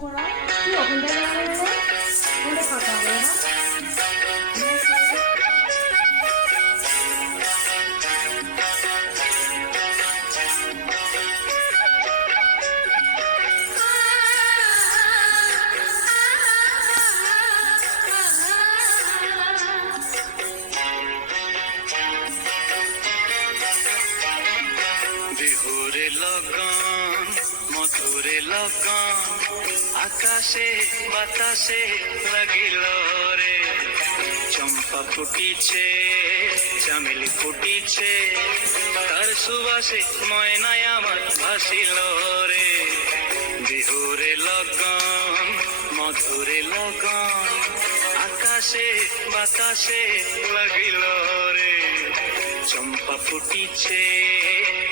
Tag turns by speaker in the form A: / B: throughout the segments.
A: করায়
B: বিহুরে লগন, মধুরে লগন, আকাশে, বাতাসে লাগিল রে। চম্পা ফুটিছে, চামেলি ফুটিছে, তার সুবাসে ময়নায় আমার ভাসিল রে। বিহুরে লগন, মধুরে লগন, আকাশে, বাতাসে লাগিল রে। চম্পা ফুটিছে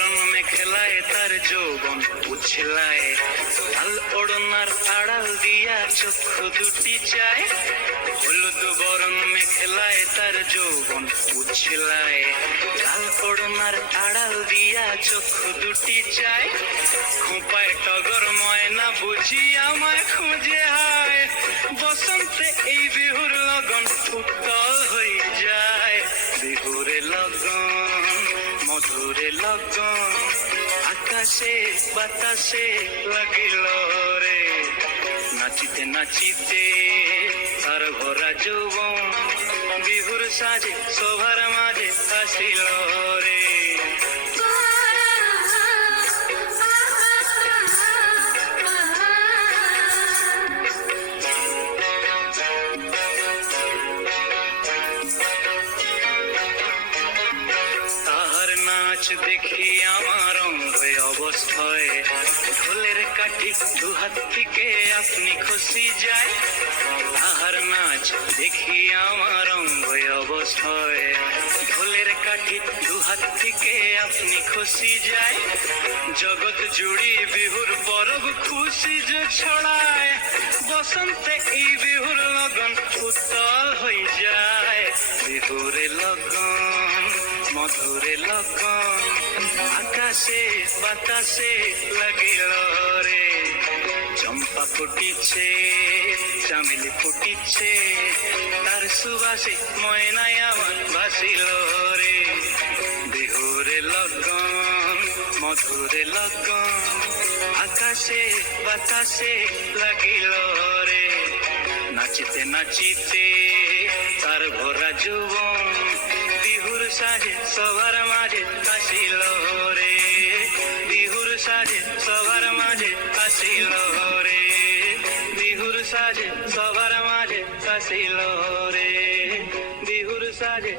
B: বরণ মেখেলায় তার যৌবন উছলায়। লাল ওড়নার আড়াল দিয়া চক্ষু দুটি চায়। হলুদ বরণ মেখেলায় তার যৌবন উছলায়। লাল ওড়নার আড়াল দিয়া চক্ষু দুটি চায়। খোঁপায় টগর ময়না বুঝি আমায় খুঁজে হায়। বসন্তে এই বিহুর লগন উত্তল হয়ে যায়। বিহুরে লগন মধুরে লগন আকাশে বাতাসে লাগিল রে। নাচিতে নাচিতে তার ভরা যৌবন বিহুর সাজে, শোভার মাঝে আসিল রে। নাচ দেখি আমার অঙ্গ অবস্থায়। ঢোলের কাঠি দুহাত থেকে আপনি খুশি যায়। তাহার নাচ দেখি আমার অঙ্গ অবস্থায়। ঢোলের কাঠি দুহাত থেকে আপনি খুশি যায়। জগৎ জুড়ি বিহুর পরব খুশি যে ছড়ায়। বসন্তে এই বিহুর লগন উত্তল হয়ে যায়। বিহুরে লগন মধুরে লগন আকাশে বাতাসে লাগিল রে। চম্পা ফুটিছে, চামেলি ফুটিছে। তার সুবাসে ময়নায় আমার ভাসিল রে। বিহুরে লগন, মধুরে লগন। আকাশে বাতাসে লাগিল রে। নাচিতে নাচিতে তার ভরা যুবন বিহুর সাজে সবার মাঝে আসিল রে। বিহুর সাজে সবার মাঝে আসিল রে। বিহুর সাজে সবার মাঝে আসিল রে। বিহুর সাজে